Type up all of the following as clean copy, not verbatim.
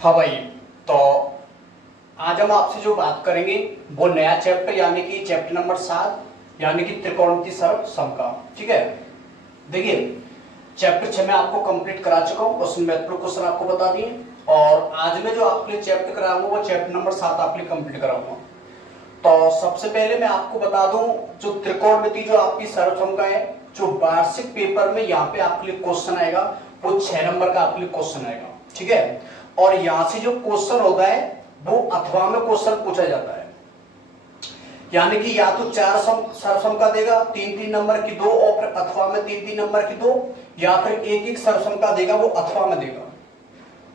हाँ भाई, तो आज हम आपसे जो बात करेंगे वो नया चैप्टर यानी कि चैप्टर नंबर 7 यानी कि त्रिकोणमितीय सरल समका। ठीक है, देखिए चैप्टर 6 में आपको कंप्लीट करा चुका हूँ, उसमें महत्वपूर्ण क्वेश्चन आपको बता दिए और आज में जो आपके लिए चैप्टर कराऊंगा वो चैप्टर नंबर 7 आपके लिए कंप्लीट कराऊंगा। तो सबसे पहले मैं आपको बता दूं, जो त्रिकोणमिति जो आपकी सरल समका है, जो वार्षिक पेपर में यहाँ पे आपके लिए क्वेश्चन आएगा वो 6 नंबर का आपके लिए क्वेश्चन आएगा। ठीक है, और यहाँ से जो क्वेश्चन होता है वो अथवा में क्वेश्चन पूछा जाता है, यानी कि या तो सरल समका देगा 3-3 नंबर की दो और फिर अथवा में 3-3 नंबर की दो, या फिर एक सरल समका देगा वो अथवा में देगा।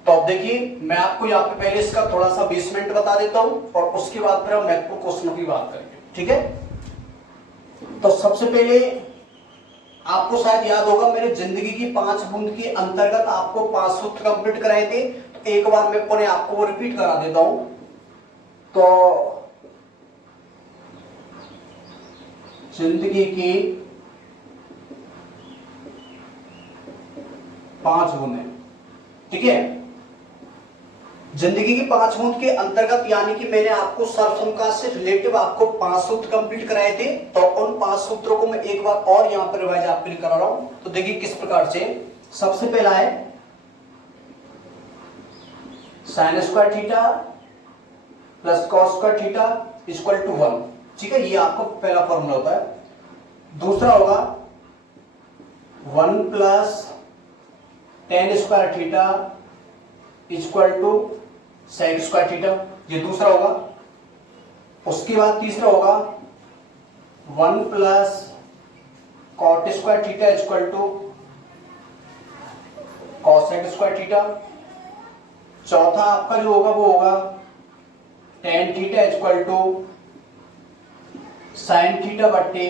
तो अब देखिए मैं आपको यहाँ पे पहले इसका थोड़ा सा 20 मिनट बता देता हूँ और उसके बाद फिर हम महत्वपूर्ण क्वेश्चनों की बात करेंगे। ठीक है, तो सबसे पहले आपको शायद याद होगा मेरे जिंदगी की 5 बूंद के अंतर्गत आपको 5 सूत्र कंप्लीट कराए थे, तो एक बार मैं पुनः आपको वो रिपीट करा देता हूं। तो जिंदगी की 5 बूंदें, ठीक है, जिंदगी की 5 बूंद के अंतर्गत यानी कि मैंने आपको सरल समका से रिलेटिव आपको 5 सूत्र कंप्लीट कराए थे, तो उन 5 सूत्रों को मैं एक बार और यहां पर रिवाइज आपके लिए करा रहा हूं। तो देखिए किस प्रकार से, सबसे पहला है sine square theta plus cos square theta equal to 1। ठीक है, ये आपको पहला फॉर्मूला होता है। दूसरा होगा 1 plus tan square theta equal to sec square theta, ये दूसरा होगा। उसके बाद तीसरा होगा 1 plus cot square theta equal to cosec square theta. चौथा आपका जो होगा वो होगा tan theta equal to sine theta बट्टे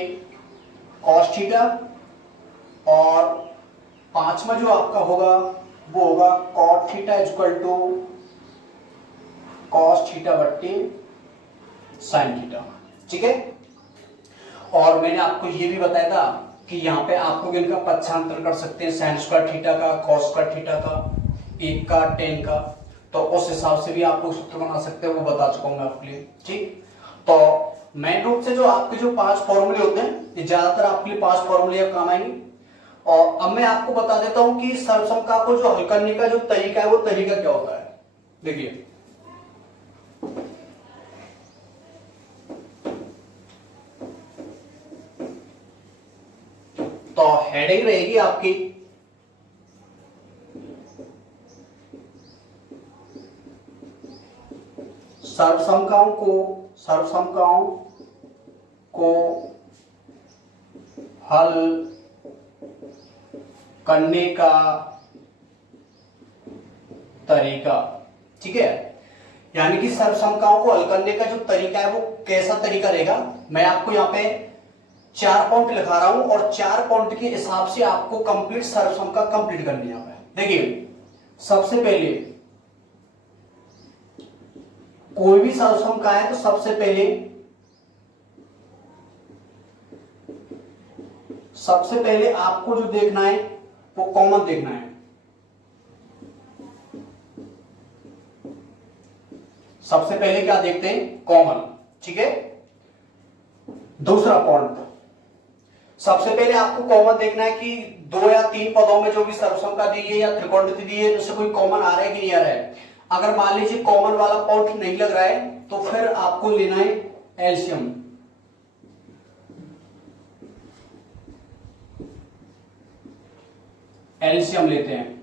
कॉस थीटा। और पांचवा जो आपका होगा वो होगा cot theta equal to cos theta बट्टे साइन थीटा। ठीक है, और मैंने आपको ये भी बताया था कि यहाँ पे आप लोग इनका पक्षांतर कर सकते हैं, साइन स्क्वायर थीटा का, कॉस स्क्वायर थीटा का, एक का, टेन का, तो उस हिसाब से भी आप लोग सूत्र बना सकते हैं, वो बता चुका हूं मैं आपके लिए। ठीक, तो मेन रूप से जो आपके जो 5 फॉर्मूले होते हैं ये ज्यादातर आपके लिए 5 फॉर्मूले काम आएंगे। और अब मैं आपको बता देता हूं कि सरल समका को जो हल करने का जो तरीका है वो तरीका क्या होता है। देखिए तो हेडिंग रहेगी आपकी सरल समकाओं को हल करने का तरीका। ठीक है, यानी कि सरल समकाओं को हल करने का जो तरीका है वो कैसा तरीका रहेगा, मैं आपको यहाँ पे 4 पॉइंट लिखा रहा हूं और 4 पॉइंट के हिसाब से आपको कंप्लीट सरल समका कंप्लीट करनी है। देखिए सबसे पहले कोई भी सरल समका है तो सबसे पहले आपको जो देखना है वो कॉमन देखना है। सबसे पहले क्या देखते हैं, कॉमन। ठीक है, दूसरा पॉइंट, सबसे पहले आपको कॉमन देखना है कि 2 या 3 पदों में जो भी सरल समका दी है या त्रिकोणमिति दी है उससे कोई कॉमन आ रहा है कि नहीं आ रहा है। अगर मान लीजिए कॉमन वाला पॉइंट नहीं लग रहा है तो फिर आपको लेना है एलसीएम। एलसीएम लेते हैं,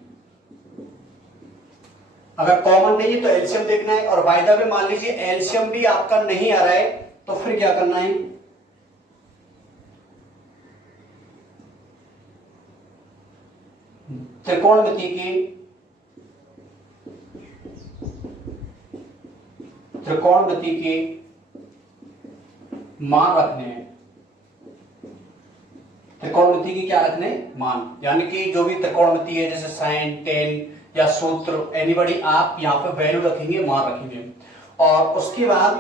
अगर कॉमन नहीं है तो एलसीएम देखना है। और बाय द वे मान लीजिए एलसीएम भी आपका नहीं आ रहा है तो फिर क्या करना है, त्रिकोणमिति के मान रखने हैं। त्रिकोणमिति की क्या रखने, मान, यानी कि जो भी त्रिकोणमिति है जैसे साइन, टेन या सूत्र, एनीबॉडी, आप यहाँ पे वैल्यू रखेंगे, मान रखेंगे। और उसके बाद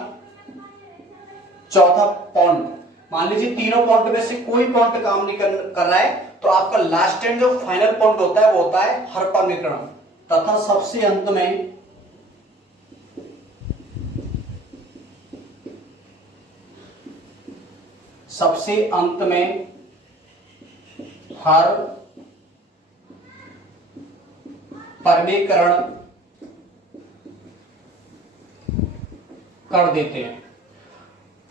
चौथा पॉइंट, मान लीजिए तीनों पॉइंट में से कोई पॉइंट काम नहीं कर रहा है तो आपका लास्ट एंड जो फाइनल पॉइंट होता है वो होता है हर समीकरण तथा सबसे अंत में सबसे अंत में हर परमीकरण कर देते हैं।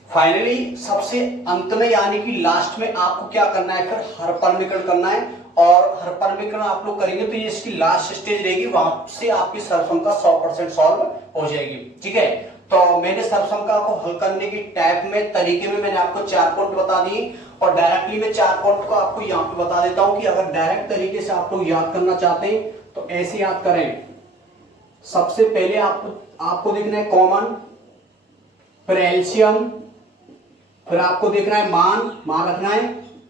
फाइनली सबसे अंत में यानी कि लास्ट में आपको क्या करना है, फिर हर परमीकरण करना है, और हर परमीकरण आप लोग करेंगे तो ये इसकी लास्ट स्टेज रहेगी, वहां से आपकी सर्वसंख्या 100% सॉल्व हो जाएगी। ठीक है, तो मैंने सर्वसंख्या को हल करने की टाइप में, तरीके में मैंने आपको 4 पॉइंट बता दिए, और डायरेक्टली मैं 4 पॉइंट को आपको यहाँ पे बता देता हूं कि अगर डायरेक्ट तरीके से आप लोग याद करना चाहते हैं तो ऐसे याद करें। सबसे पहले आपको देखना है कॉमन, फिर एलसीएम, फिर आपको देखना है मान रखना है,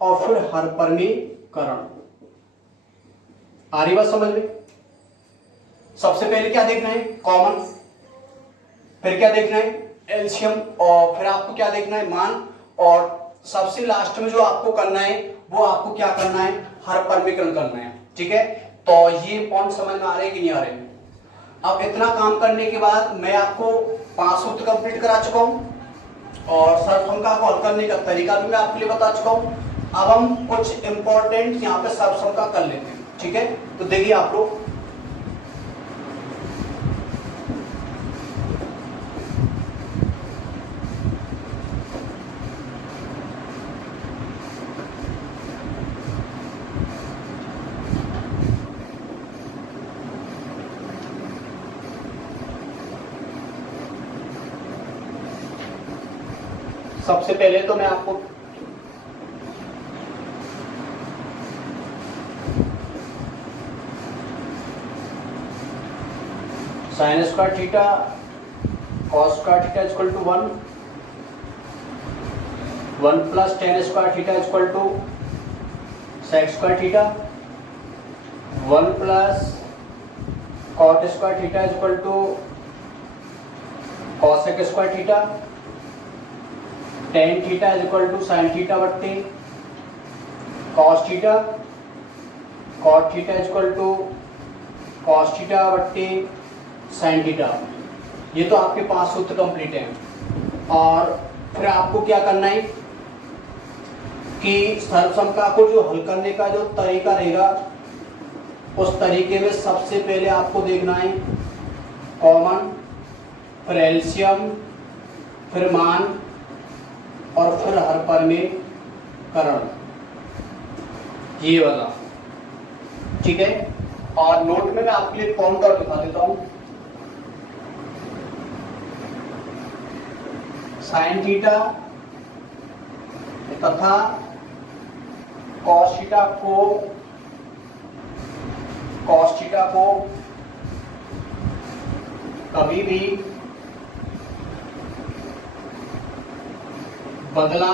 और फिर हर परमीकरण। आ रही बात समझ में? सबसे पहले क्या देखना है, कॉमन, फिर क्या देखना है, एलसीएम, और फिर आपको क्या देखना है, मान, और सबसे लास्ट में जो आपको करना है वो आपको क्या करना है, हर परमीकरण करना है। ठीक है, तो ये पॉइंट समझ में आ रहे कि नहीं आ रहे? अब इतना काम करने के बाद मैं आपको 5 सूत्र कंप्लीट करा चुका हूं, और सर्वसंख्या को हल करने का तरीका भी मैं आपके लिए बता चुका हूं। अब हम कुछ इंपॉर्टेंट यहाँ पे सर्वसंख्या कर लेते हैं। ठीक है, तो देखिए आप लोग, सबसे पहले तो मैं आपको sine square theta cos square theta equal to 1 plus tan square theta equal to sec square theta, 1 plus cot square theta equal to cosec square theta, tan theta equal to sine theta बट्टे cos theta, cot theta equal to cos theta बट्टे sine theta. ये तो आपके 5 सूत्र complete हैं। और फिर आपको क्या करना है कि सर्वसंख्या को जो हल करने का जो तरीका रहेगा, उस तरीके में सबसे पहले आपको देखना है कॉमन, फिर एलसीएम, फिर मान, और फिर हर परमीकरण, ये वाला। ठीक है, और नोट में मैं आपके लिए फॉर्म कर दिखा देता हूं। साइन थीटा तथा कॉस थीटा को कभी भी बदला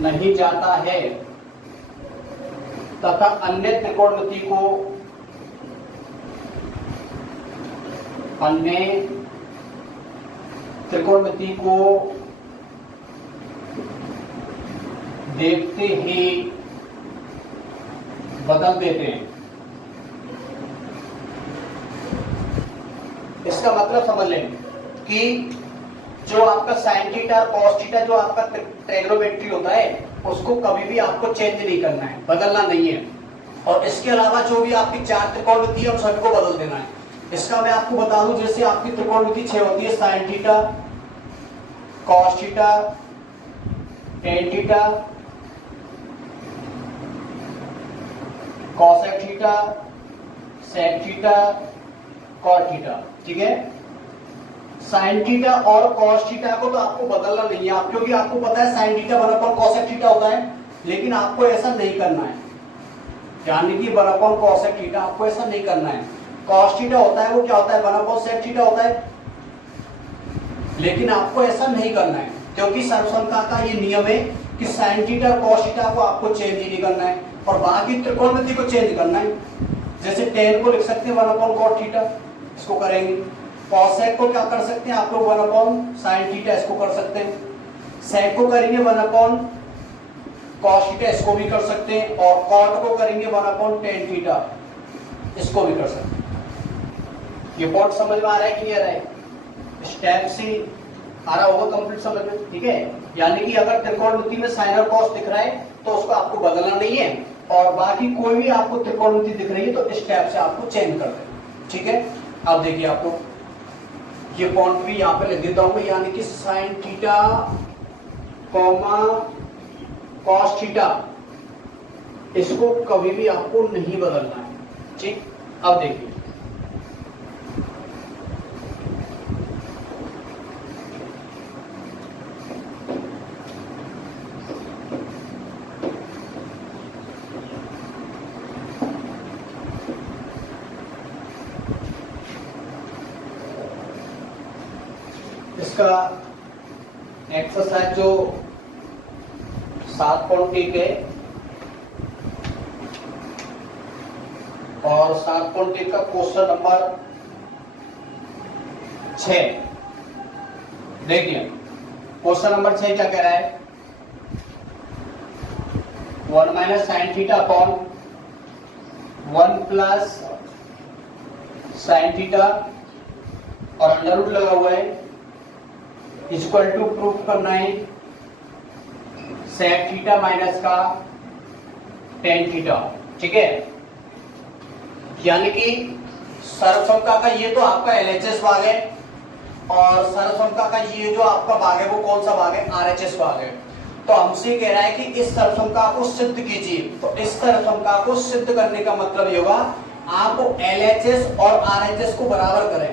नहीं जाता है, तथा अन्य त्रिकोणमिति को देखते ही बदल देते हैं। इसका मतलब समझ लें कि जो आपका साइन थीटा और कॉस थीटा जो आपका ट्रिग्नोमेट्री होता है, उसको कभी भी आपको चेंज नहीं करना है, बदलना नहीं है। और इसके अलावा जो भी आपकी 4 त्रिकोणमिति है उन सभी को बदल देना है। इसका मैं आपको बता दूं, जैसे आपकी त्रिकोणमिति 6 होती है, sine theta, cos theta, tan theta, cosec theta, sec theta, cot theta. ठीक है, साइन थीटा और कॉस थीटा को तो आपको बदलना नहीं है, क्योंकि आपको पता है साइन थीटा 1 कॉसेक थीटा होता है, लेकिन आपको ऐसा नहीं करना है, यानी कि 1 कॉसेक थीटा आपको ऐसा नहीं करना है। कॉस थीटा होता है वो क्या होता है, 1 सेक थीटा होता है, लेकिन आपको ऐसा नहीं करना है, क्योंकि सर्वसंख्या का ये नियम है कि साइन थीटा और कॉस थीटा को आपको चेंज ही नहीं करना है, और बाकी त्रिकोणमिति को चेंज करना है। जैसे टेन को लिख सकते हैं 1 कॉट थीटा, इसको करेंगे। कॉसेक को क्या कर सकते हैं आप लोग, 1 साइन थीटा, इसको कर सकते हैं। सेक को करेंगे 1 कॉस थीटा, इसको भी कर सकते हैं। और कॉट को करेंगे 1 टेन थीटा, इसको भी कर सकते हैं। ये पॉइंट समझ में आ रहा है कि नहीं आ रहा है? स्टेप से आ रहा होगा कंप्लीट समझ में, ठीक है। यानी कि अगर त्रिकोणमिति में साइन और कॉस दिख रहा है तो उसको आपको बदलना नहीं है, और बाकी कोई भी आपको त्रिकोणमिति दिख रही है तो इस टाइप से आपको चेंज कर देना, ठीक है। अब देखिए आपको ये पॉइंट भी यहाँ पे लिख देता हूँ, यानी कि sine theta comma cos theta, इसको कभी भी आपको नहीं बदलना है, ठीक। अब देखिए इसका एक्सरसाइज जो 7.1 है और 7.1 का क्वेश्चन नंबर 6, देखिए क्वेश्चन नंबर 6 क्या कह रहा है, 1 minus sign theta upon 1 plus sine theta और अंडर रूट लगा हुआ है, इक्वल टू प्रूफ करना है सेक थीटा माइनस का टेन थीटा, ठीक है। यानी कि सर्वसमता का ये तो आपका एलएचएस भाग है और सर्वसमता का ये जो आपका भाग है वो कौन सा भाग है, आरएचएस भाग है। तो हमसे कह रहा है कि इस सर्वसमता को सिद्ध कीजिए, तो इस सर्वसमता को सिद्ध करने का मतलब ये होगा आप एलएचएस और आरएचएस को बराबर करें,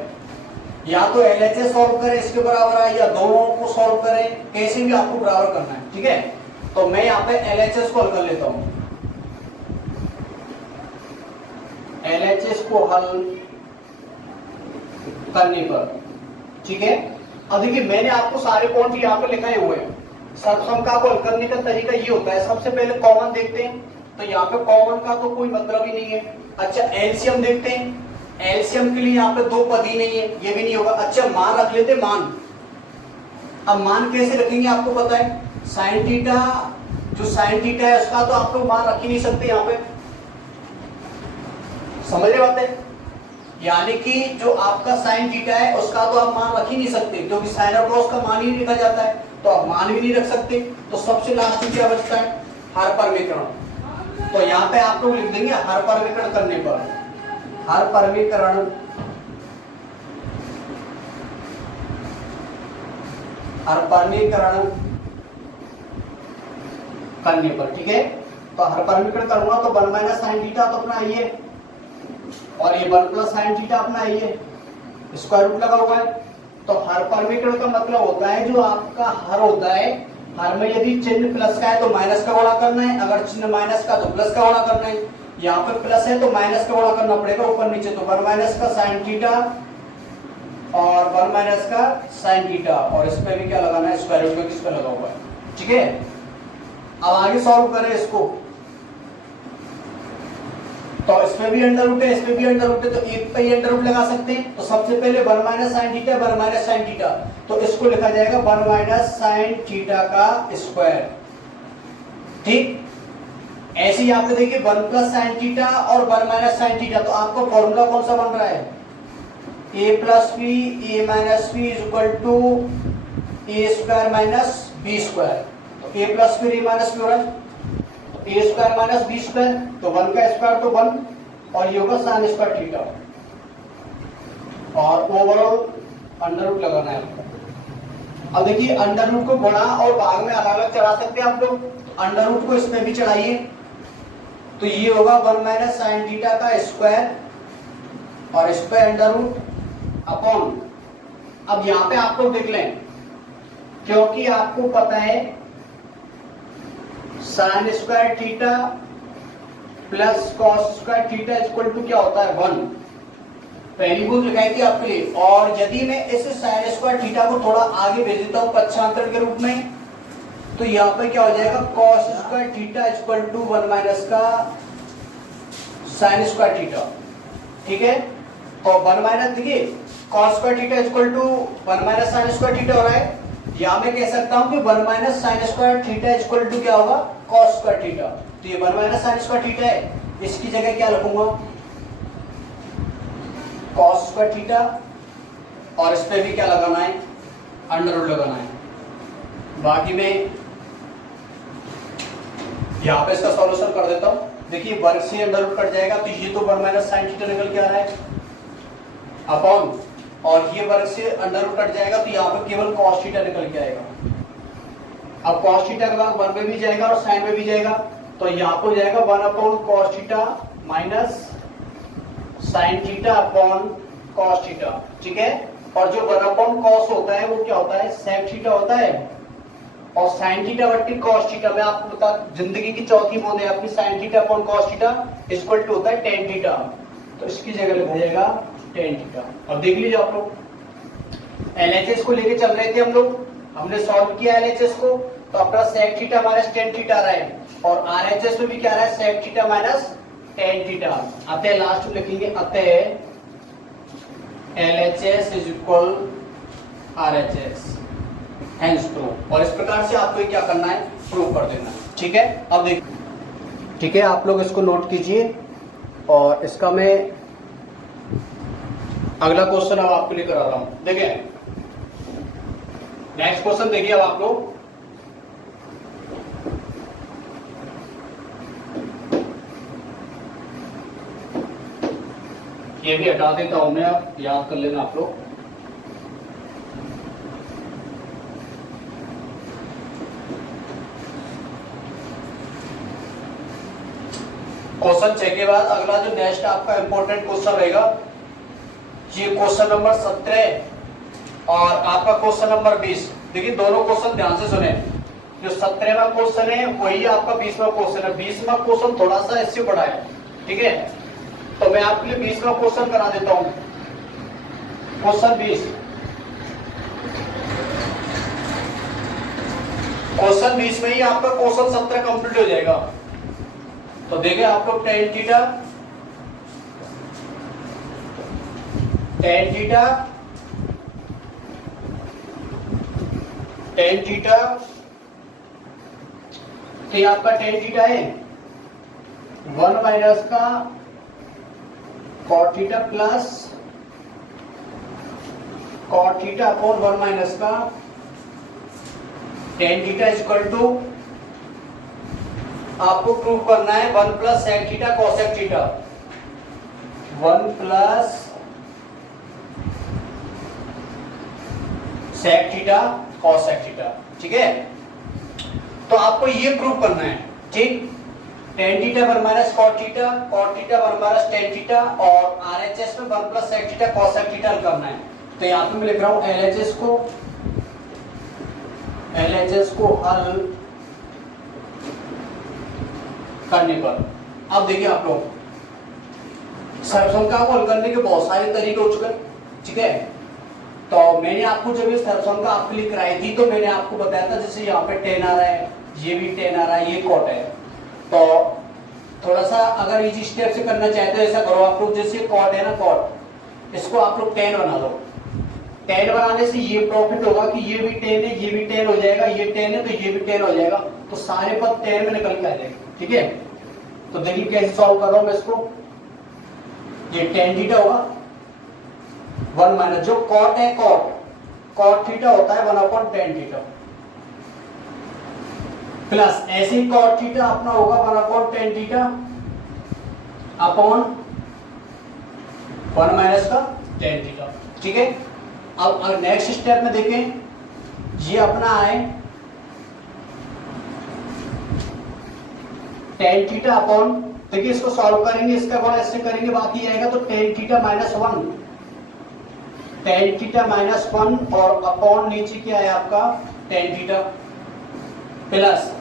या तो एलएचएस सॉल्व करें इसके बराबर है या दोनों को सॉल्व करें, कैसे भी आपको बराबर करना है, ठीक है। तो मैं यहाँ पे एलएचएस को हल कर लेता हूं, एलएचएस को हल करने पर, ठीक है। अब देखिए मैंने आपको सारे पॉइंट यहाँ पे लिखाए हुए हैं। सर्वसमता को हल करने का तरीका ये होता है, सबसे पहले कॉमन देखते हैं, तो यहाँ पे कॉमन का तो कोई मतलब ही नहीं है। अच्छा एलसीएम देखते हैं, एलसीएम के लिए यहाँ पे दो पद ही नहीं है, ये भी नहीं होगा। अच्छा मान रख लेते, मान, अब मान कैसे रखेंगे आपको पता है, साइन थीटा, जो साइन थीटा है उसका तो आप लोग मान रख ही नहीं सकते यहाँ पे, समझ रहे बात है। यानी कि जो आपका साइन थीटा है उसका तो आप मान रख ही नहीं सकते, क्योंकि साइन और कॉस का मान ही लिखा जाता है, तो आप मान भी नहीं रख सकते। तो सबसे लास्ट में क्या बचता है, हर परमीकरण। तो यहाँ पे आप लोग लिख देंगे हर परमीकरण करने पर, हर परमीकरण करने पर, ठीक है। तो हर परमीकरण करूंगा तो 1 माइनस साइन थीटा तो अपना आई है, और ये 1 प्लस साइन थीटा अपना आई है, स्क्वायर रूट लगा हुआ है। तो हर परमीकरण का मतलब होता है जो आपका हर होता है, हर में यदि चिन्ह प्लस का है तो माइनस का गुणा करना है, अगर चिन्ह माइनस का तो प्लस का गुणा करना है। यहाँ पे प्लस है तो माइनस का गुणा करना पड़ेगा ऊपर नीचे, तो 1 माइनस का साइन थीटा और 1 माइनस का साइन थीटा, और इस पे भी क्या लगाना है, स्क्वायर रूट क्योंकि इस पे लगा हुआ है, ठीक है। अब आगे सॉल्व करें इसको, तो इसमें भी अंडर रूट है, इसमें भी अंडर रूट है, तो एक पे ही अंडर रूट लगा सकते हैं। तो सबसे पहले 1 minus sine theta, 1 minus sine theta, तो इसको लिखा जाएगा 1 माइनस साइन थीटा का स्क्वायर, ठीक। ऐसे ही यहाँ पे देखिए 1 प्लस साइन थीटा और 1 माइनस साइन थीटा, तो आपको फॉर्मूला कौन सा बन रहा है, a plus B A minus B is equal to A square minus B square. तो a plus B A minus B हो रहा है, A square minus B square, तो 1 का स्क्वायर तो 1, और ये होगा साइन स्क्वायर थीटा, और ओवरऑल अंडर रूट लगाना है आपको। अब देखिए अंडर रूट को गुणा और भाग में अलग अलग चढ़ा सकते हैं आप लोग, अंडर रूट को इसमें भी चढ़ाइए, तो ये होगा 1 माइनस साइन थीटा का स्क्वायर और इस पे अंडर रूट अपॉन। अब यहाँ पे आप लोग देख लें, क्योंकि आपको पता है sine square theta plus cos square theta equal to क्या होता है, 1, पहली बुक लिखाई थी आपके लिए। और यदि मैं इस साइन स्क्वायर थीटा को थोड़ा आगे भेज देता हूं पक्षांतर के रूप में, तो यहाँ पे क्या हो जाएगा, cos square theta equal to 1 minus का साइन स्क्वायर थीटा, ठीक है। तो 1 माइनस देखिए cos square theta equal to 1 minus sine square theta हो रहा है, या मैं कह सकता हूं कि 1 minus sine square theta equal to क्या होगा, कॉस स्क्वायर थीटा। तो ये 1 माइनस साइन स्क्वायर थीटा है, इसकी जगह क्या रखूंगा, कॉस स्क्वायर थीटा, और इस पे भी क्या लगाना है, अंडर रूट लगाना है। बाकी में यहाँ पे इसका सॉल्यूशन कर देता हूँ। देखिए वर्ग से अंडर रूट कट जाएगा तो ये तो 1 माइनस साइन थीटा निकल के आ रहा है अपॉन, और ये वर्ग से अंडर रूट कट जाएगा तो यहाँ पे केवल कॉस थीटा निकल के आएगा। अब कॉस थीटा के बाद 1 में भी जाएगा और साइन में भी जाएगा, तो यहाँ पे जाएगा 1 upon cos theta minus sign theta upon cos theta, ठीक है। और जो 1 अपॉन कॉस होता है वो क्या होता है, सेक थीटा होता है, और साइन थीटा बट्टी कॉस थीटा में आपको बता, जिंदगी की चौथी बूंद है अपनी, sine theta upon cos theta equal to होता है टेन थीटा, तो इसकी जगह लिखा जाएगा टेन थीटा। अब देख लीजिए आप लोग एलएचएस को लेके चल रहे थे हम लोग, हमने सॉल्व किया एलएचएस को, तो अपना sec theta minus tan theta आ रहा है, और आरएचएस में भी क्या आ रहा है, sec theta minus tan theta. अतः लास्ट में लिखेंगे अतः LHS is equal RHS, hence prove. और इस प्रकार से आपको क्या करना है, प्रूव कर देना है, ठीक है। अब देखिए, ठीक है, आप लोग इसको नोट कीजिए, और इसका मैं अगला क्वेश्चन अब आपके लिए करा रहा हूं। देखिए नेक्स्ट क्वेश्चन देखिए अब आप लोग, ये भी हटा देता हूं मैं, आप याद कर लेना आप लोग। क्वेश्चन 6 के बाद अगला जो नेक्स्ट आपका इंपॉर्टेंट क्वेश्चन रहेगा, ये क्वेश्चन नंबर 17 और आपका क्वेश्चन नंबर 20। देखिए दोनों क्वेश्चन ध्यान से सुने, जो 17वां क्वेश्चन है वही आपका 20वां क्वेश्चन है। 20वां क्वेश्चन थोड़ा सा इससे बड़ा है, ठीक है, तो मैं आपके लिए 20वां क्वेश्चन करा देता हूं। क्वेश्चन 20, क्वेश्चन 20 में ही आपका क्वेश्चन 17 कंप्लीट हो जाएगा। तो देखिए आप लोग tan theta tan theta tan theta, तो ये आपका टेन थीटा है 1 माइनस का cot theta plus cot theta upon 1 minus का टेन थीटा इक्वल टू, आपको प्रूव करना है 1 plus sec theta cosec theta, 1 plus sec theta cosec theta, ठीक है। तो आपको ये प्रूव करना है, ठीक। Tan theta 1 minus cot theta 1 minus tan theta, और आरएचएस में 1 plus sec theta cosec theta करना है। तो यहाँ पे मैं लिख रहा हूं एलएचएस को हल करने पर। अब देखिए आप लोग सर्वसंख्या को हल करने के बहुत सारे तरीके हो चुके हैं, ठीक है। तो मैंने आपको जब ये सर्वसंख्या आपके लिए कराई थी तो मैंने आपको बताया था, जैसे यहाँ पे 10 आ रहा है, ये भी 10 आ रहा है, ये कॉट है। तो थोड़ा सा अगर इजी स्टेप से करना चाहते हो ऐसा करो आप लोग, जैसे कॉट है ना, कॉट इसको आप लोग 10 बना लो। 10 बनाने से ये प्रॉफिट होगा कि ये भी 10 है, ये भी 10 हो जाएगा, ये 10 है तो ये भी 10 हो जाएगा, तो सारे पद 10 में निकल के आ जाएंगे, ठीक है। तो देखिए कैसे सॉल्व कर रहा हूं मैं इसको। ये टेन थीटा होगा 1 माइनस जो कॉट है, कॉट थीटा होता है 1 अपॉन टेन थीटा, प्लस ऐसे ही कॉट थीटा अपना होगा 1 upon tan theta upon 1 minus का टेन थीटा, ठीक है। अब नेक्स्ट स्टेप में देखें, ये अपना है टेन थीटा अपॉन, देखिए इसको सॉल्व करेंगे, इसका गुणा इससे करेंगे, बाकी आएगा तो ten theta minus 1, ten theta minus 1, और अपॉन नीचे क्या है आपका टेन थीटा, प्लस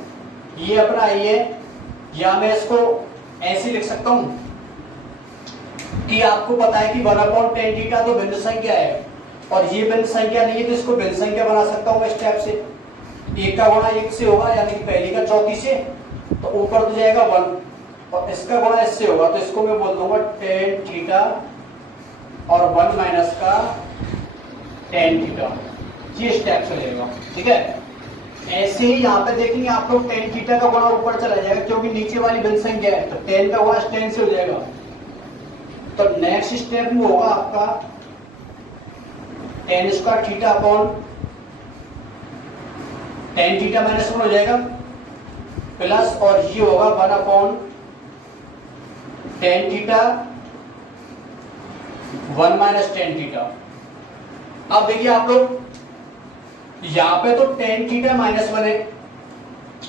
ये अपना ये, या मैं इसको ऐसे लिख सकता हूं कि आपको पता है कि 1 अपॉन टेन थीटा तो भिन्न संख्या है, और ये भिन्न संख्या नहीं है तो इसको भिन्न संख्या बना सकता हूं मैं स्टेप से। एक का गुणा एक से होगा, यानी कि पहली का चौथी से, तो ऊपर तो जाएगा 1, और इसका गुणा इससे होगा, तो इसको मैं बोल दूंगा टेन थीटा और 1 माइनस का टेन थीटा, ये स्टेप से लेगा, ठीक है। ऐसे ही यहाँ पे देखेंगे आप लोग टेन थीटा का गुणा ऊपर चला जाएगा क्योंकि नीचे वाली भिन्न संख्या है, तो 10 का गुणा 10 से हो जाएगा। तो नेक्स्ट स्टेप में होगा आपका ten square theta upon ten theta minus 1 हो जाएगा प्लस, और ये होगा 1 upon ten theta 1 minus tan theta. अब देखिए आप लोग, यहां पे तो टेन थीटा माइनस 1 है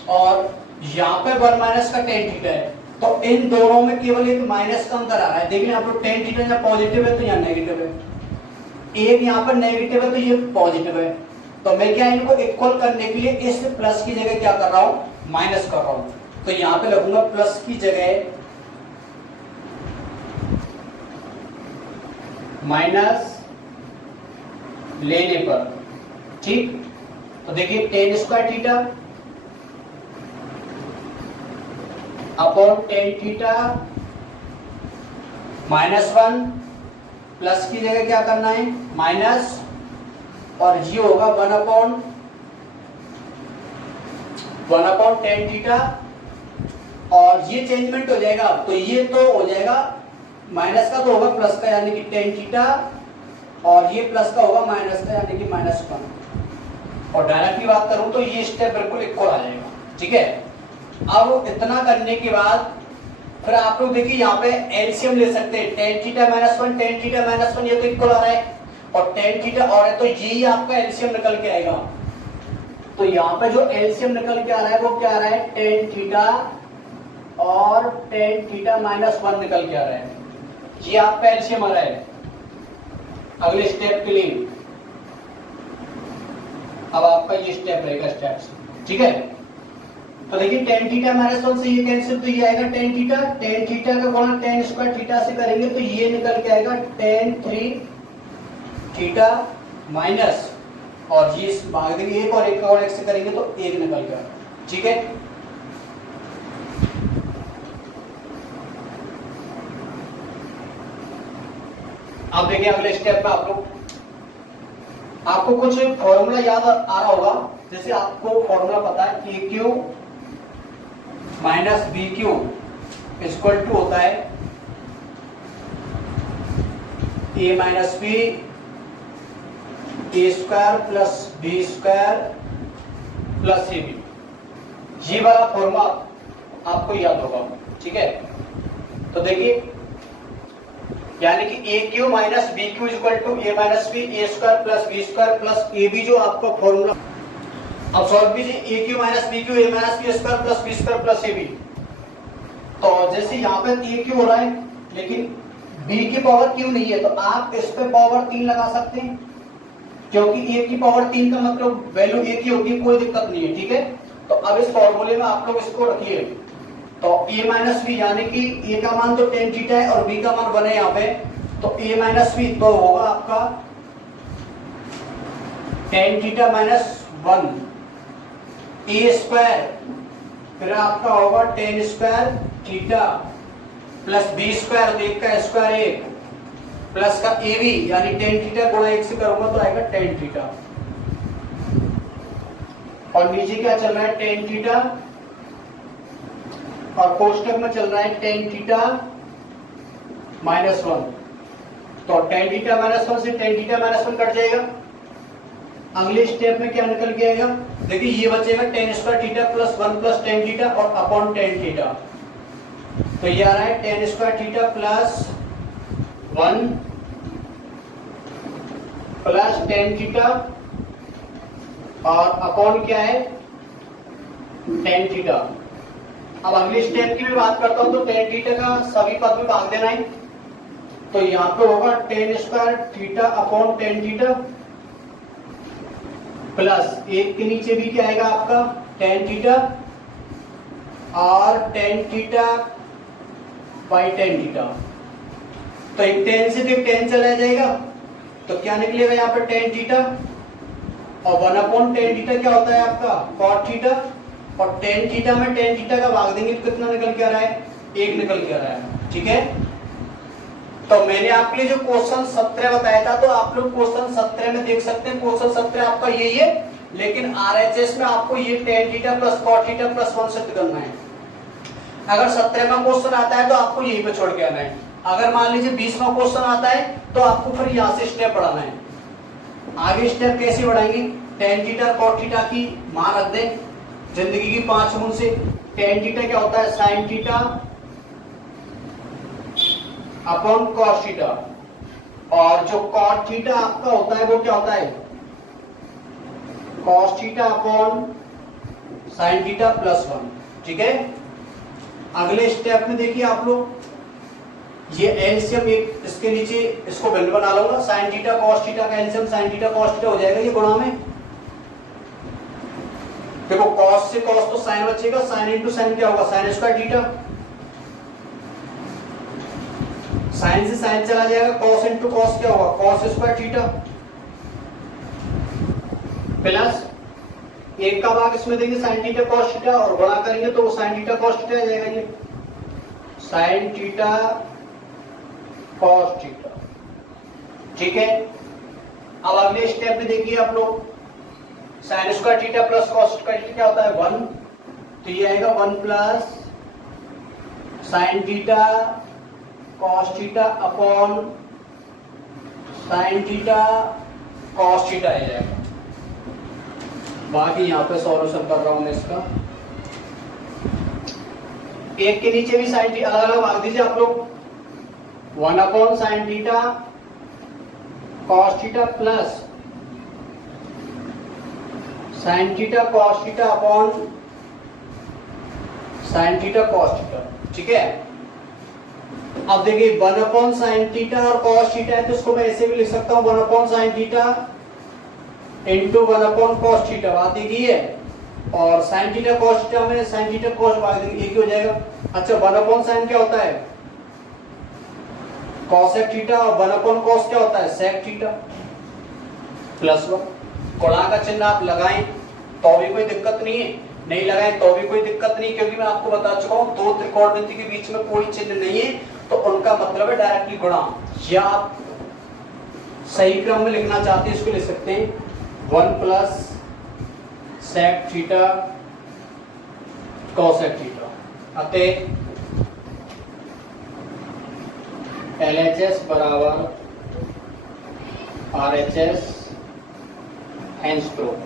और यहां पे 1 माइनस का टेन थीटा है, तो इन दोनों में केवल एक माइनस का अंतर आ रहा है। देखिए आप लोग, टेन थीटा यहाँ पॉजिटिव है तो यहाँ नेगेटिव है, एक यहाँ पर नेगेटिव है तो ये पॉजिटिव है। तो मैं क्या इनको इक्वल करने के लिए इस प्लस की जगह क्या कर रहा हूं, माइनस कर रहा हूं। तो यहां पे लगूंगा प्लस की जगह माइनस लेने पर, ठीक। तो देखिए ten square theta upon ten theta minus 1, plus की जगह क्या करना है माइनस, और ये होगा 1 अपॉन टेन थीटा, और ये चेंजमेंट हो जाएगा तो ये तो हो जाएगा माइनस का तो होगा प्लस का यानी कि टेन थीटा, और ये प्लस का होगा माइनस का यानी कि माइनस 1। और डायरेक्ट की बात करूं तो ये स्टेप बिल्कुल इक्वल आ जाएगा, ठीक है। अब इतना करने के बाद फिर आप लोग देखिए यहाँ पे एलसीएम ले सकते हैं, ten theta minus 1 ten theta minus 1 ये तो इक्वल आ रहा है, और टेन थीटा और है तो यही आपका एलसीएम निकल के आएगा। तो यहाँ पे जो एलसीएम निकल के आ रहा है वो क्या आ रहा है, टेन थीटा और टेन थीटा माइनस 1 निकल के आ रहा है, ये आपका एलसीएम आ रहा है। अगले स्टेप के लिए अब आपका ये स्टेप रहेगा स्टेप्स, ठीक है। तो देखिए टेन थीटा माइनस 1 से ये कैंसिल, तो ये आएगा टेन थीटा का गुणा टेन स्क्वायर थीटा से करेंगे तो ये निकल के आएगा टेन 3 थीटा माइनस, और ये भाग देंगे एक और एक से करेंगे तो एक निकल गया, ठीक है। अब देखिए अगले स्टेप में आप लोग, आपको कुछ फॉर्मूला याद आ रहा होगा, जैसे आपको फॉर्मूला पता है A cube minus B cube equal to होता है A minus B A square plus B square plus A B. ये वाला फॉर्मूला आपको याद होगा, ठीक है। तो देखिए यानी कि A cube minus B cube equal to A minus B A square plus B square plus A B, जो आपका फॉर्मूला। अब सॉल्व कीजिए, A cube minus B cube A minus B square plus B square plus A B. तो जैसे यहाँ पे ए Q हो रहा है लेकिन बी की पावर क्यू नहीं है, तो आप इस पे पावर 3 लगा सकते हैं, क्योंकि ए की पावर 3 का मतलब वैल्यू ए की होगी, कोई दिक्कत नहीं है, ठीक है। तो अब इस फॉर्मूले में आप लोग इसको रखिए, तो ए माइनस बी यानी कि ए का मान तो टेन थीटा है और बी का मान 1 है यहाँ पे, तो ए माइनस बी तो होगा आपका tan theta minus 1 A square, फिर आपका होगा tan square theta plus B square, एक का स्क्वायर एक प्लस का ए बी यानी टेन थीटा गुणा 1 से करूंगा तो आएगा टेन थीटा, और नीचे क्या चल रहा है टेन थीटा, और कोष्टक में चल रहा है टेन थीटा माइनस 1। तो टेन थीटा माइनस 1 से टेन थीटा माइनस 1 कट जाएगा। अगले स्टेप में क्या निकल के आएगा, देखिए ये बचेगा ten square theta plus 1 plus ten theta और अपॉन टेन थीटा। तो ये आ रहा है ten square theta plus 1 plus ten theta और अपॉन क्या है टेन थीटा। अब अगले स्टेप की भी बात करता हूं, तो टेन थीटा का सभी पद में भाग देना है, तो यहाँ पे होगा tan square theta upon ten theta plus एक के नीचे भी क्या आएगा आपका टेन थीटा और tan theta by ten theta. तो एक टेन से तो टेन चला जाएगा, तो क्या निकलेगा यहाँ पे टेन थीटा, और 1 अपॉन टेन थीटा क्या होता है आपका कॉट थीटा, और टेन थीटा में टेन थीटा का भाग देंगे तो कितना निकल के आ रहा है, एक निकल के आ रहा है, ठीक है। तो मैंने आपके लिए जो क्वेश्चन 17 बताया था, तो आप लोग क्वेश्चन 17 में देख सकते हैं, क्वेश्चन 17 आपका यही है, लेकिन आरएचएस में आपको ये tan theta plus cot theta plus 1 सिद्ध करना है। अगर 17 में क्वेश्चन आता है तो आपको यहीं पे छोड़ के आना है, अगर मान लीजिए 20 क्वेश्चन आता है तो आपको फिर यहाँ से स्टेप बढ़ाना है। आगे स्टेप कैसे बढ़ाएंगे, टेन थीटा कॉट थीटा की मान रख दे जिंदगी की 5 गुण से। टेन थीटा क्या होता है, sine theta upon cos theta, और जो कॉट थीटा आपका होता है वो क्या होता है, cos theta upon sine theta plus 1। ठीक है, अगले स्टेप में देखिए आप लोग, ये एलसीएम एक इसके नीचे इसको भिन्न बना लूंगा, साइन थीटा कॉस थीटा का LCM sign theta cos theta हो जाएगा ये गुणा में। देखो कॉस से कॉस तो साइन बचेगा, साइन इंटू साइन क्या होगा, साइन स्क्वायर थीटा, साइन से साइन चला जाएगा, कॉस इंटू कॉस क्या होगा, कॉस स्क्वायर थीटा, प्लस एक का भाग इसमें देंगे साइन थीटा कॉस थीटा और गुणा करेंगे तो साइन थीटा कॉस थीटा आ जाएगा, ये साइन थीटा कॉस थीटा। ठीक है, अब अगले स्टेप में देखिए आप लोग, sine square theta plus cos square theta क्या होता है 1, तो ये आएगा 1 plus sine theta cos theta upon sine theta cos theta आ जाएगा। बाकी यहाँ पे सॉल्यूशन कर रहा हूं मैं इसका, एक के नीचे भी साइन थीटा अलग अलग भाग दीजिए आप लोग, 1 upon sine theta cos theta plus sine theta cos theta upon sine theta cos theta. ठीक है, अब देखिए 1 अपॉन साइन थीटा और कॉस थीटा है तो इसको मैं ऐसे भी लिख सकता हूं 1 upon sine theta into 1 upon cos theta, बात एक ही है, और साइन थीटा कॉस थीटा में साइन थीटा कॉस भाग देंगे एक ही हो जाएगा। अच्छा 1 अपॉन साइन क्या होता है, कॉसेक थीटा, और 1 अपॉन कॉस क्या होता है, सेक थीटा प्लस 1। गुणा का चिन्ह आप लगाएं तो भी कोई दिक्कत नहीं है, नहीं लगाएं तो भी कोई दिक्कत नहीं, क्योंकि मैं आपको बता चुका हूं दो त्रिकोणमिति के बीच में कोई चिन्ह नहीं है तो उनका मतलब है डायरेक्टली गुणा, या आप सही क्रम में लिखना चाहते हैं इसको लिख सकते हैं 1 plus sec theta cosec theta, अतः LHS बराबर RHS हेंस प्रूफ,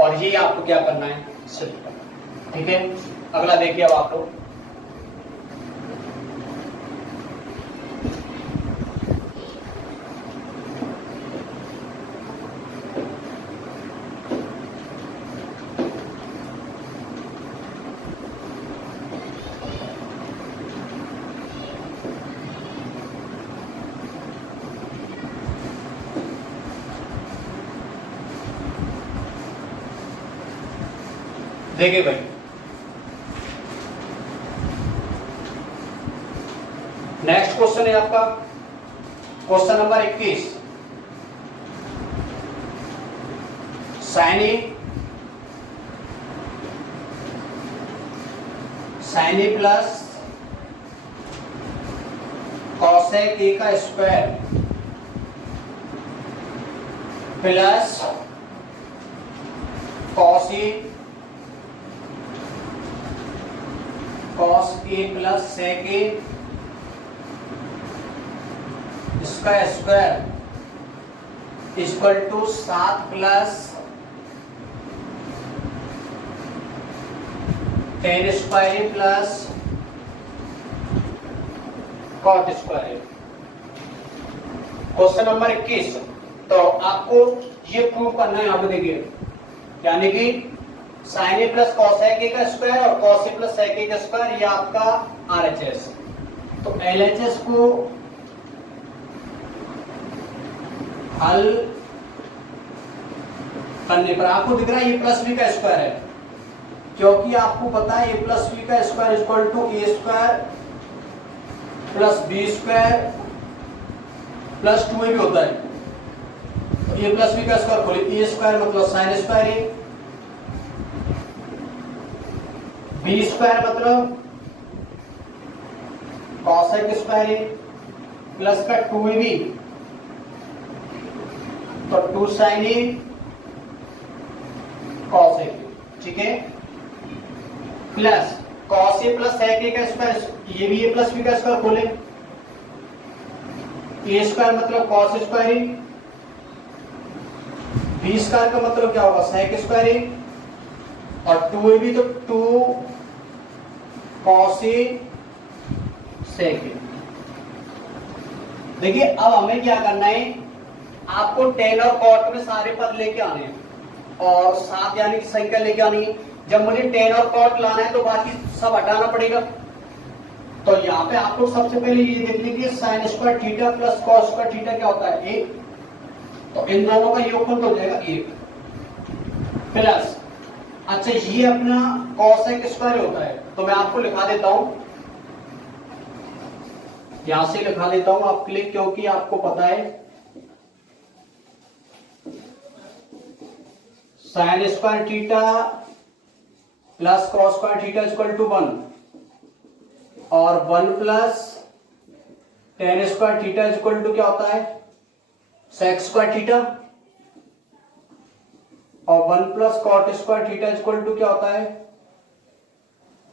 और ये आपको क्या करना है, सिद्ध करना। ठीक है, अगला देखिए अब आप लोग, देखिए भाई नेक्स्ट क्वेश्चन है आपका question number 21, sine A plus cosec A का square plus cos A plus sec A इसका square equal to 7 plus tan square plus cot square. Question number 21, तो आपको ये प्रूव करना है, यहाँ पे देखिए, यानी कि sine A plus cosec A का स्क्वायर और cos A plus sec A का स्क्वायर, ये आपका RHS। तो LHS को हल करने पर आपको दिख रहा है ये प्लस बी का स्क्वायर है, क्योंकि आपको पता है ये प्लस बी का square equal to A square plus B square plus 2a भी होता है। तो ये प्लस बी का स्क्वायर खोले, ए स्क्वायर मतलब sine square A, B square मतलब कॉसेक स्क्वायर ए प्लस का 2ab, तो 2 साइन ए कॉस ए, ठीक है, plus cos A plus sec A का स्क्वायर, ये भी ए प्लस बी का स्क्वायर खोले, ए स्क्वायर मतलब cos square A B square का मतलब क्या होगा, सेक स्क्वायर ए, और 2ab तो 2 cos ए सेक ए। देखिए अब हमें क्या करना है, आपको टेन और कॉट में सारे पद लेके आने हैं और सात यानी कि संख्या लेके आनी है। जब मुझे टेन और कॉट लाना है तो बाकी सब हटाना पड़ेगा। तो यहाँ पे आपको सबसे पहले ये देख लीजिए sign square theta plus cos square theta क्या होता है, एक। तो इन दोनों का योगफल हो जाएगा एक, प्लस अच्छा ये अपना कॉस एक स्क्वायर होता है, तो मैं आपको लिखा देता हूं, यहां से लिखा देता हूं आपके लिए, क्योंकि आपको पता है sine square theta plus cos square theta equal to 1 और 1 plus tan square theta equal to क्या होता है, सेक स्क्वायर थीटा, और 1 plus cot square theta equal to क्या होता है,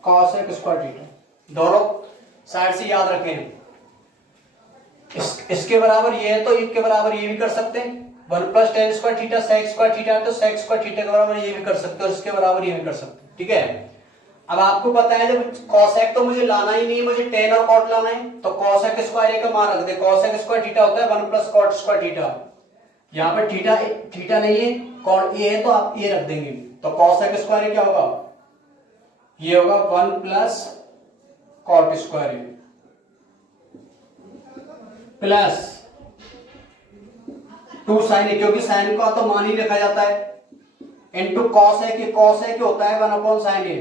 कॉस स्क्वायर थीटा। दोनों साइड से याद रखें, इसके बराबर ये है तो इसके बराबर ये भी कर सकते हैं, 1 plus tan square theta sec square theta है तो सेक स्क्वायर थीटा के बराबर ये भी कर सकते हो, इसके बराबर ये भी कर सकते हैं, ठीक है। अब आपको पता है जब कॉसेक तो मुझे लाना ही नहीं है, मुझे टेन और कॉट लाना है, तो कॉसेक स्क्वायर ए का मान रख दे, कॉसेक स्क्वायर थीटा होता है 1 प्लस कॉट स्क्वायर थीटा। यहाँ पर थीटा थीटा नहीं है, कॉट ए है तो आप ए रख देंगे, तो कॉसेक स्क्वायर क्या होगा, ये होगा 1 प्लस कॉट स्क्वायर ए प्लस 2 साइन ए, क्योंकि साइन का तो मान ही लिखा जाता है, इनटू कॉस ए के होता है 1 upon sine A,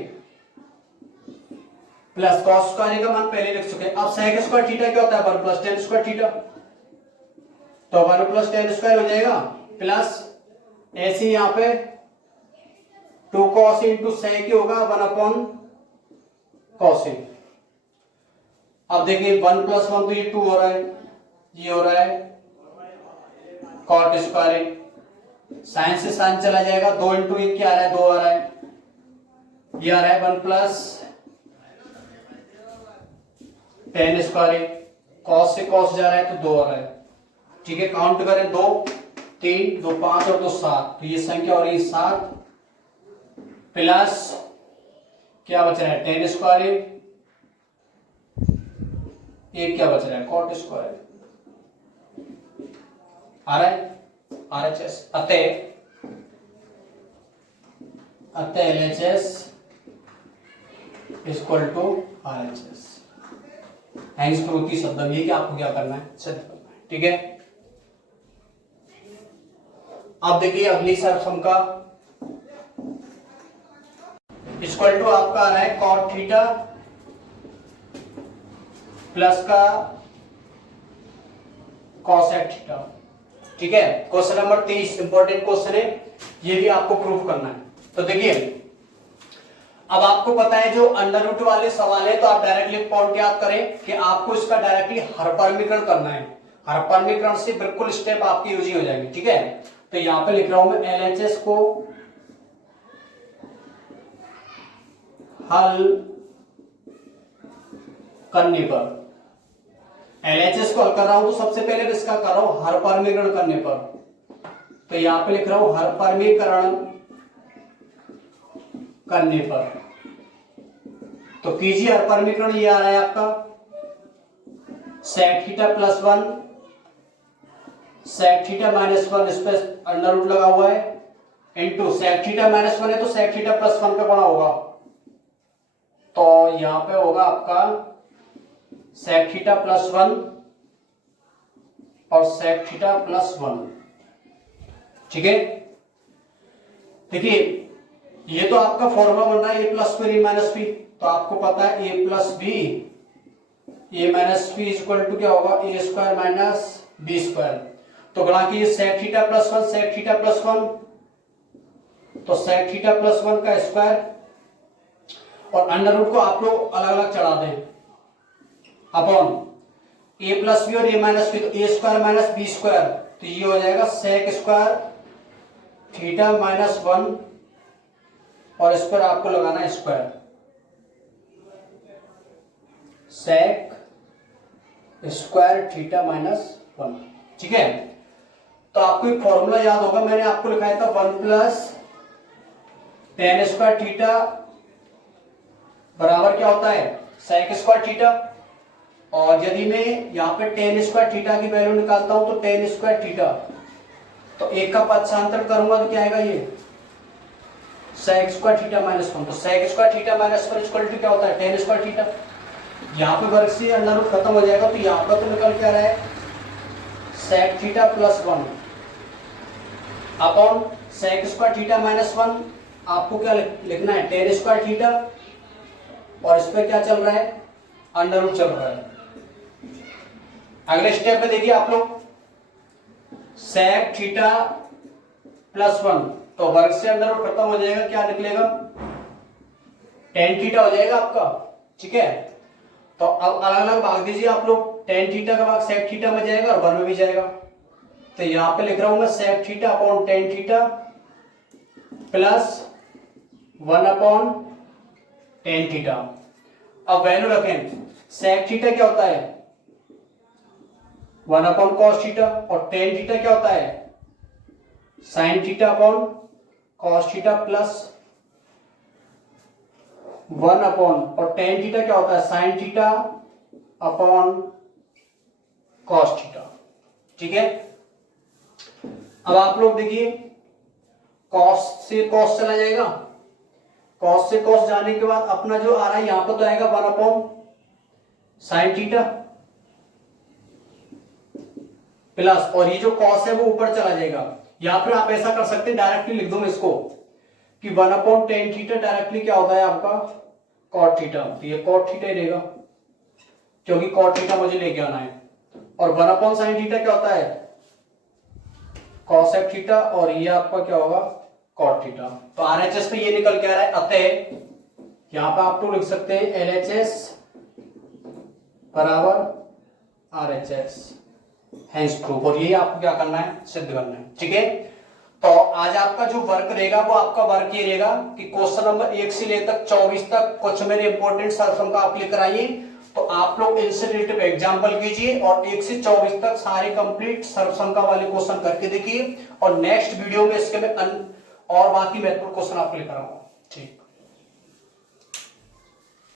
plus cos square का मान पहले लिख चुके हैं। अब सेक स्क्वायर थीटा क्या होता है, 1 प्लस टेन स्क्वायर थीटा, तो 1 प्लस टेन स्क्वायर हो जाएगा, प्लस ऐसे यहां पे 2 कॉस इंटू सेक होगा 1 अपॉन कॉस। अब देखिए 1 प्लस 1 तो ये 2 हो रहा है, ये हो रहा है कॉट स्क्वायर, साइन से साइन चला जाएगा, 2 इंटू 1 क्या आ रहा है, 2 आ रहा है, ये आ रहा है 1 प्लस टेन स्क्वायर, कॉस से कॉस जा रहा है तो 2 आ रहा है, ठीक है। काउंट करें 2 3 2 5 और 2 7, तो ये संख्या हो रही है 7, प्लस क्या बच रहा है टेन स्क्वायर, एक क्या बच रहा है कॉट स्क्वायर, आ रहा है RHS, अतः LHS equal to RHS, hence प्रोति शब्द, ये कि आपको क्या करना है, सिद्ध करना है, ठीक है। अब देखिए अगली सर्वसम का इक्वल टू आपका आ रहा है कॉट थीटा प्लस का कॉसेक थीटा, ठीक है। क्वेश्चन नंबर 23 इंपॉर्टेंट क्वेश्चन है, ये भी आपको प्रूफ करना है। तो देखिए अब आपको पता है जो अंडर रूट वाले सवाल है, तो आप डायरेक्टली पॉइंट याद करें कि आपको इसका डायरेक्टली हरपरमीकरण करना है, हरपरमीकरण से बिल्कुल स्टेप आपकी यूज हो जाएगी, ठीक है। तो यहां पे लिख रहा हूं मैं LHS को हल करने पर, LHS को हल कर रहा हूं तो सबसे पहले इसका कर रहा हूं हरपरमीकरण करने पर, तो यहां पे लिख रहा हूं हरपरमीकरण करने पर, तो कीजिए हरपरमीकरण, ये आ रहा है आपका sec theta plus 1 sec theta minus 1, इस पर अंडर रूट लगा हुआ है, इंटू सेक थीटा माइनस 1 है तो सेक थीटा प्लस 1 का गुणा होगा, तो यहां पे होगा आपका सेक थीटा प्लस 1 और सेक थीटा प्लस 1, ठीक है। देखिए ये तो आपका फॉर्मूला बन रहा है A plus B minus B, तो आपको पता है A plus B A minus B equal to क्या होगा, A square minus B square, तो गुणा कीजिए sec theta plus 1 sec theta plus 1, तो सेक थीटा प्लस 1 का स्क्वायर, और अंडर रूट को आप लोग अलग अलग चढ़ा दें, अपॉन ए प्लस बी और ए माइनस बी, तो ए स्क्वायर माइनस बी स्क्वायर, तो ये हो जाएगा सेक स्क्वायर थीटा माइनस 1, और इस पर आपको लगाना है square, sec square theta minus 1, ठीक है। तो आपको एक फॉर्मूला याद होगा, मैंने आपको लिखाया था 1 प्लस tan स्क्वायर थीटा बराबर क्या होता है sec स्क्वायर थीटा। और यदि मैं यहाँ पे tan स्क्वायर थीटा की वैल्यू निकालता हूं तो tan स्क्वायर थीटा, तो एक का पक्षांतर करूंगा तो क्या आएगा, ये sec स्क्वायर थीटा माइनस 1। तो sec square theta minus 1 equal to क्या होता है tan स्क्वायर थीटा। यहाँ पे वर्ग से अंडर रूट खत्म हो जाएगा, तो यहाँ पर तो निकल क्या रहा है sec theta plus 1 upon sec square theta minus 1। आपको क्या लिखना है tan स्क्वायर थीटा, और इस पर क्या चल रहा है अंडर रूट चल रहा है। अगले स्टेप में देखिए आप लोग, sec थीटा प्लस 1, तो वर्ग से अंडर रूट खत्म हो जाएगा, क्या निकलेगा tan थीटा हो जाएगा आपका। ठीक है, तो अब अलग अलग भाग दीजिए आप लोग, tan थीटा का भाग sec थीटा में जाएगा और 1 में भी जाएगा। तो यहां पे लिख रहा हूं मैं sec theta upon tan theta plus 1 upon tan theta. अब वैल्यू रखें, sec थीटा क्या होता है 1 अपॉन cos थीटा, और tan थीटा क्या होता है sin theta upon cos theta plus 1 upon, और tan थीटा क्या होता है sin theta upon cos theta. ठीक है, अब आप लोग देखिए cos से cos चला जाएगा, cos से cos जाने के बाद अपना जो आ रहा है यहां पर तो आएगा 1 अपॉन sin थीटा प्लस, और ये जो cos है वो ऊपर चला जाएगा। या फिर आप ऐसा कर सकते हैं, डायरेक्टली लिख दो मैं इसको कि 1 अपॉन tan थीटा डायरेक्टली क्या होता है आपका cot थीटा। तो ये cot थीटा ही रहेगा क्योंकि cot थीटा मुझे लेके आना है। और 1 अपॉन sin थीटा क्या होता है cosec थीटा, और ये आपका क्या होगा cot थीटा। तो RHS पे ये निकल के आ रहा है। अतः यहां पे आप तो लिख सकते हैं LHS बराबर RHS, हेंस प्रूफ। और ये आपको क्या करना है सिद्ध करना है। ठीक है, तो आज आपका जो वर्क रहेगा वो आपका वर्क ये रहेगा कि क्वेश्चन नंबर 1 से ले तक 24 तक कुछ मेरे इंपॉर्टेंट सर्वसम का आप लेकर आइए। तो आप लोग इनसे रिलेटेड एग्जाम्पल कीजिए और 1 से 24 तक सारे कंप्लीट सर्वसंख्या वाले क्वेश्चन करके देखिए, और नेक्स्ट वीडियो में इसके में और बाकी महत्वपूर्ण क्वेश्चन आपको लेकर आऊंगा।